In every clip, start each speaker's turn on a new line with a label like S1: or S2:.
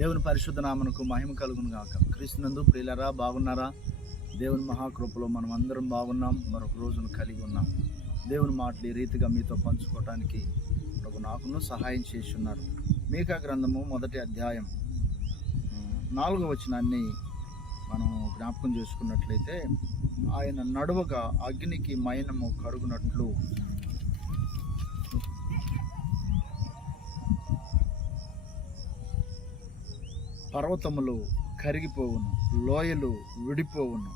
S1: దేవుని పరిశుద్ధ నామనకు మహిమ కలుగును గాక క్రీస్తునందు ప్రియులరా బాగున్నారా దేవుని మహాకృపలో మనం అందరం బాగున్నాం మరొక రోజును కలిగి ఉన్నాం దేవుని మాటలు ఈ రీతిగా మీతో పంచుకోవటానికి ఒక నాకును సహాయం చేసి ఉన్నారు మీకా గ్రంథము మొదటి అధ్యాయం నాలుగో వచనాన్ని మనం జ్ఞాపకం చేసుకున్నట్లయితే ఆయన నడువగా అగ్నికి మైనము కరుగునట్లు పర్వతములు కరిగిపోవును లోయలు విడిపోవును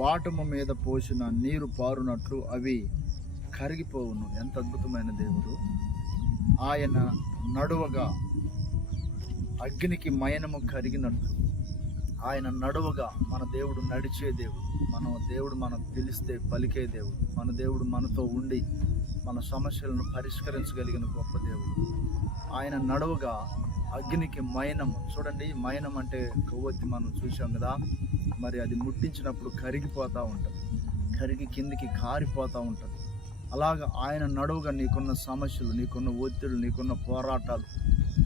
S1: వాటము మీద పోసిన నీరు పారునట్లు అవి కరిగిపోవును ఎంత అద్భుతమైన దేవుడు ఆయన నడువగా అగ్నికి మయనము కరిగినట్లు ఆయన నడువగా మన దేవుడు నడిచే దేవుడు మన దేవుడు మనం పిలిస్తే పలికే దేవుడు మన దేవుడు మనతో ఉండి మన సమస్యలను పరిష్కరించగలిగిన గొప్ప దేవుడు ఆయన నడువగా అగ్నికి మైనం చూడండి మైనం అంటే కొవ్వొత్తి మనం చూసాం కదా మరి అది ముట్టించినప్పుడు కరిగిపోతూ ఉంటుంది కరిగి కిందికి కారిపోతూ ఉంటుంది అలాగ ఆయన నడువుగా నీకున్న సమస్యలు నీకున్న ఒత్తిడి నీకున్న పోరాటాలు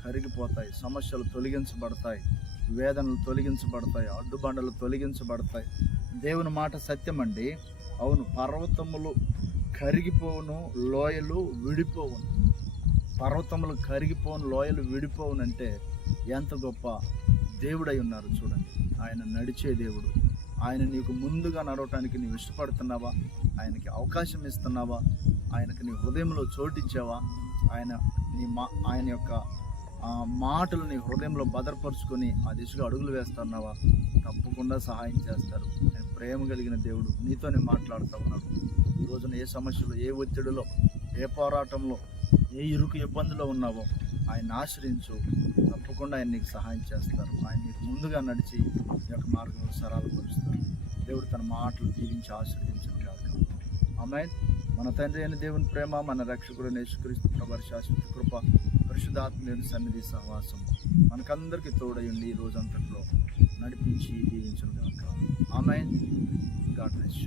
S1: కరిగిపోతాయి సమస్యలు తొలగించబడతాయి వేదనలు తొలగించబడతాయి అడ్డుబండలు తొలగించబడతాయి దేవుని మాట సత్యమండి అవును పర్వతములు కరిగిపోవును లోయలు విడిపోవును పర్వతములు కరిగిపోను లోయలు విడిపోవునంటే ఎంత గొప్ప దేవుడై ఉన్నారు చూడండి ఆయన నడిచే దేవుడు ఆయన నీకు ముందుగా నడవటానికి నీవు ఇష్టపడుతున్నావా ఆయనకి అవకాశం ఇస్తున్నావా ఆయనకి నీ హృదయంలో చోటించావా ఆయన నీ మా ఆయన యొక్క మాటలు నీ హృదయంలో భద్రపరుచుకొని ఆ దిశగా అడుగులు వేస్తున్నావా తప్పకుండా సహాయం చేస్తారు నేను ప్రేమ కలిగిన దేవుడు నీతోనే మాట్లాడుతూ ఉన్నాడు ఈరోజున ఏ సమస్యలో ఏ ఒత్తిడిలో ఏ పోరాటంలో ఏ ఇరుకు ఇబ్బందిలో ఉన్నావో ఆయన ఆశ్రయించు తప్పకుండా ఆయన నీకు సహాయం చేస్తారు ఆయన నీకు ముందుగా నడిచి ఈ యొక్క మార్గంలో సరాలు పరుస్తారు దేవుడు తన మాటలు దీవించి ఆశ్రయించడం కాదు ఆమె మన తండ్రి అయిన దేవుని ప్రేమ మన రక్షకుడు నేసుక్రీస్తు ప్రభు శాశ్వత కృప పరిశుధాత్మలేని సన్నిధి సహవాసం మనకందరికీ తోడయండి ఈ రోజంతట్లో నడిపించి దీవించడం కాక ఆమె గాడ్ బ్లెస్